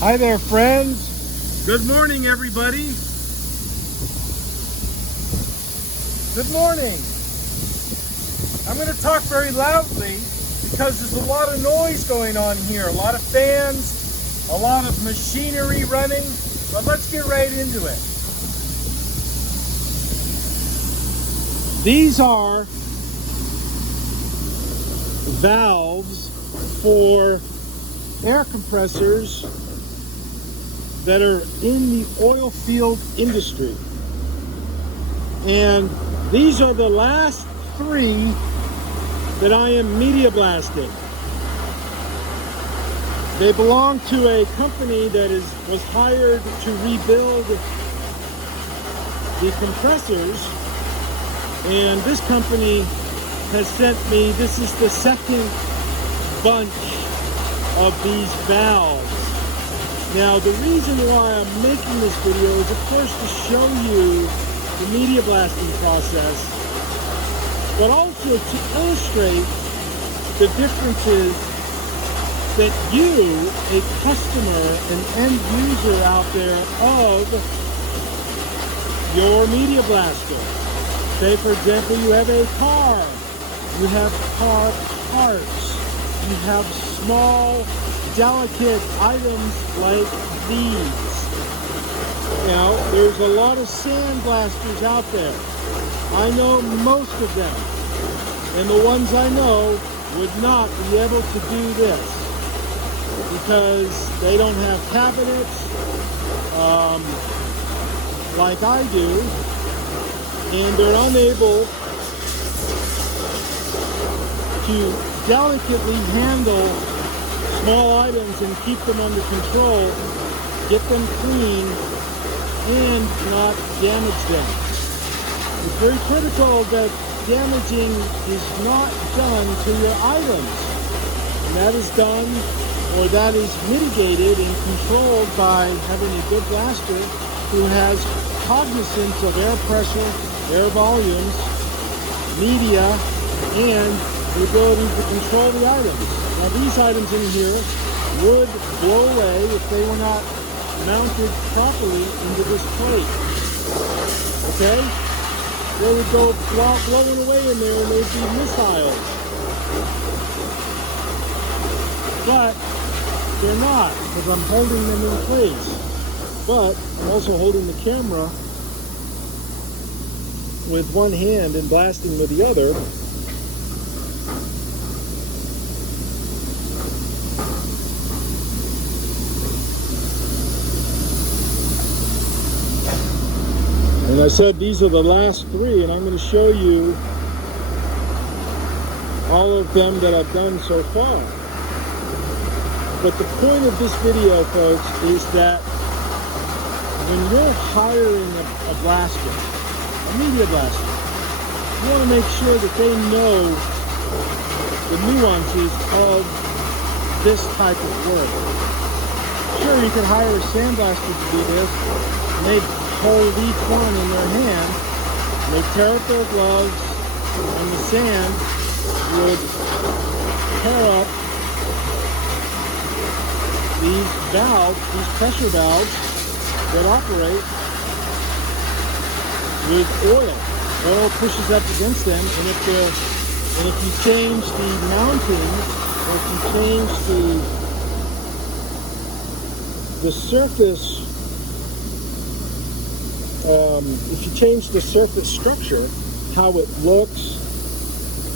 Hi there, friends. Good morning, everybody. Good morning. I'm going to talk very loudly because there's a lot of noise going on here. A lot of fans, a lot of machinery running. But let's get right into it. These are valves for air compressors that are in the oil field industry. And these are the last three that I am media blasting. They belong to a company that was hired to rebuild the compressors, and this company has sent me, this is the second bunch of these valves. Now, the reason why I'm making this video is, of course, to show you the media blasting process, but also to illustrate the differences that you, a customer, an end user out there of your media blaster. Say, for example, you have a car, you have car parts, you have small, delicate items like these. Now, there's a lot of sand blasters out there. I know most of them. And the ones I know would not be able to do this because they don't have cabinets like I do, and they're unable to delicately handle small items and keep them under control, get them clean, and not damage them. It's very critical that damaging is not done to your items. And that is done, or that is mitigated and controlled by having a good blaster who has cognizance of air pressure, air volumes, media, and the ability to control the items. Now, these items in here would blow away if they were not mounted properly into this plate. Okay? They would go blowing away in there and they'd be missiles. But they're not, because I'm holding them in place. But I'm also holding the camera with one hand and blasting with the other. And I said these are the last three, and I'm going to show you all of them that I've done so far. But the point of this video, folks, is that when you're hiring a blaster, a media blaster, you want to make sure that they know the nuances of this type of work. Sure, you could hire a sandblaster to do this, and they'd hold each one in their hand, they tear up their gloves, and the sand would tear up these valves, these pressure valves that operate with oil. Oil pushes up against them, and if you change the mounting, or if you change the surface, if you change the surface structure, how it looks,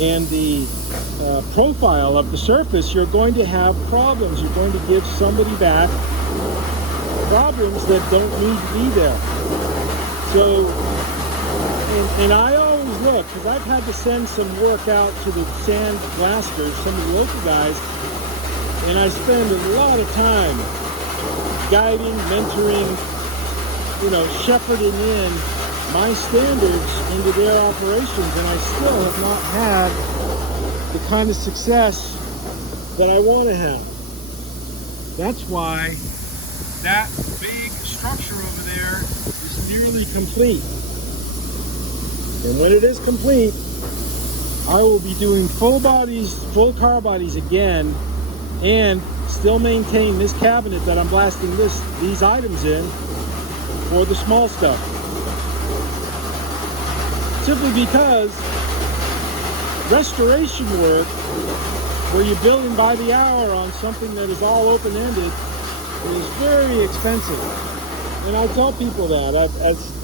and the profile of the surface, you're going to have problems. You're going to give somebody back problems that don't need to be there. So, and I always look, because I've had to send some work out to the sand blasters, some of the local guys, and I spend a lot of time guiding, mentoring, shepherding in my standards into their operations, and I still have not had the kind of success that I want to have. That's why that big structure over there is nearly complete. And when it is complete, I will be doing full car bodies again, and still maintain this cabinet that I'm blasting these items in for the small stuff. Simply because restoration work, where you're billing by the hour on something that is all open-ended, is very expensive. And I tell people that,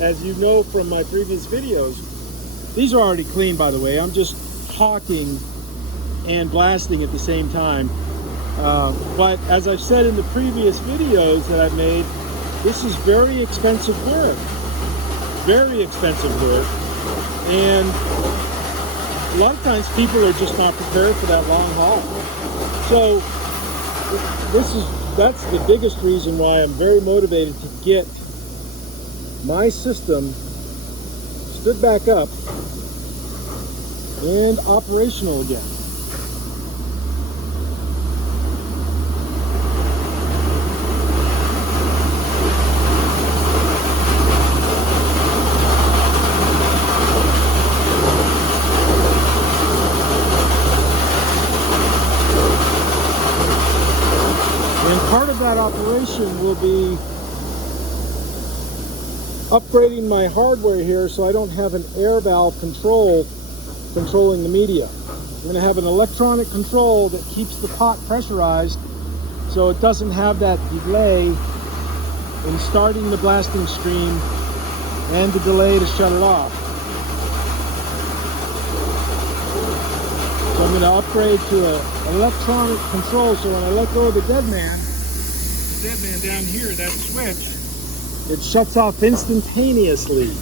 as you know from my previous videos, these are already clean, by the way. I'm just hawking and blasting at the same time. But as I've said in the previous videos that I've made, this is very expensive work. Very expensive work. And a lot of times people are just not prepared for that long haul. So that's the biggest reason why I'm very motivated to get my system stood back up and operational again. Part of that operation will be upgrading my hardware here so I don't have an air valve controlling the media. I'm going to have an electronic control that keeps the pot pressurized so it doesn't have that delay in starting the blasting stream and the delay to shut it off. So I'm going to upgrade to an electronic control so when I let go of the dead man down here, that switch, it shuts off instantaneously.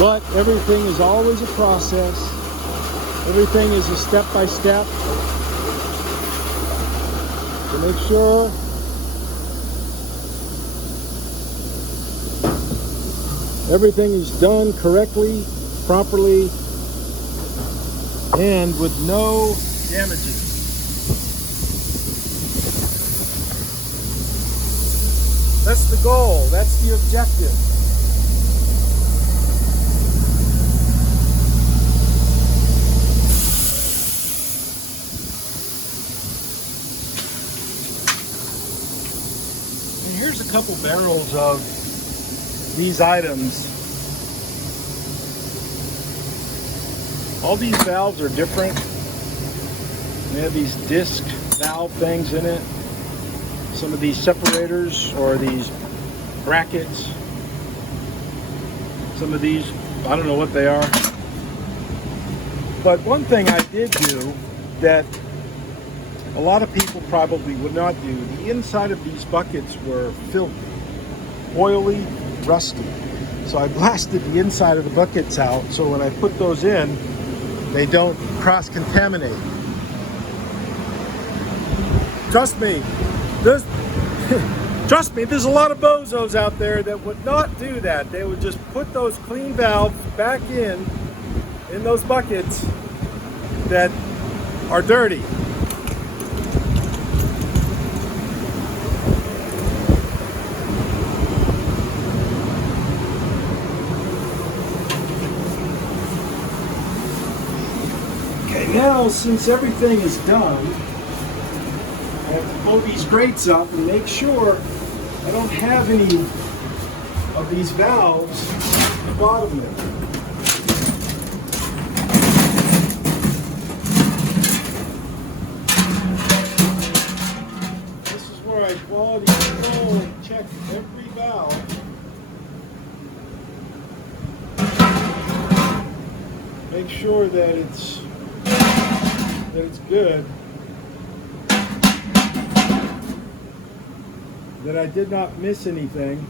But everything is always a process. Everything is a step-by-step to make sure everything is done correctly, properly, and with no damages. That's the goal. That's the objective. Here's a couple barrels of these items. All these valves are different. They have these disc valve things in it. Some of these separators or these brackets. Some of these, I don't know what they are. But one thing I did do that a lot of people probably would not do, the inside of these buckets were filthy, oily, rusty. So I blasted the inside of the buckets out so when I put those in, they don't cross-contaminate. Trust me, there's a lot of bozos out there that would not do that. They would just put those clean valves back in those buckets that are dirty. Now, since everything is done, I have to pull these grates up and make sure I don't have any of these valves at the bottom there. This is where I quality control and check every valve. Make sure that it's good, that I did not miss anything.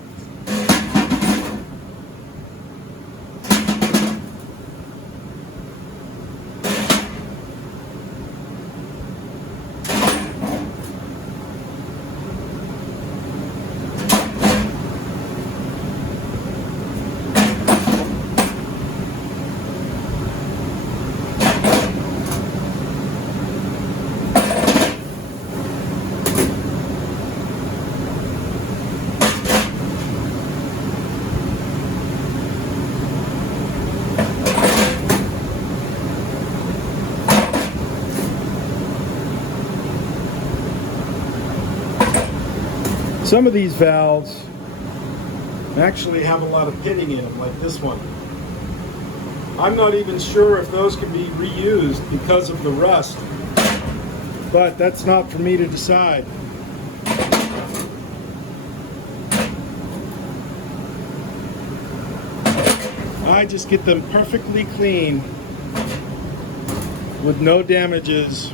Some of these valves actually have a lot of pitting in them, like this one. I'm not even sure if those can be reused because of the rust, but that's not for me to decide. I just get them perfectly clean with no damages.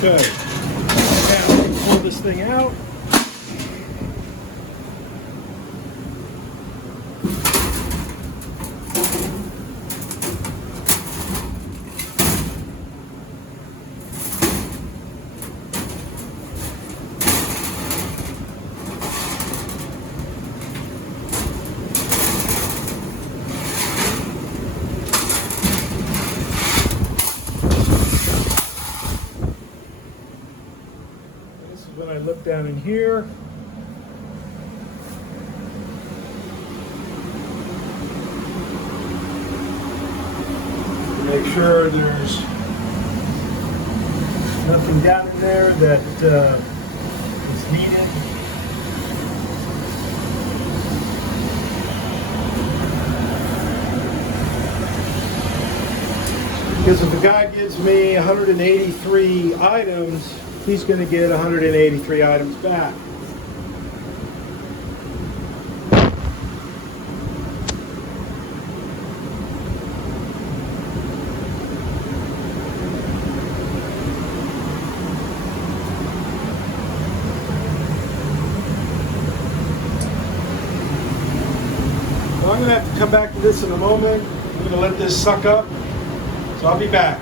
Okay, now pull this thing out. When I look down in here, make sure there's nothing down in there that is needed. Because if a guy gives me 183 items, he's going to get 183 items back. Well, I'm going to have to come back to this in a moment. I'm going to let this suck up, so I'll be back.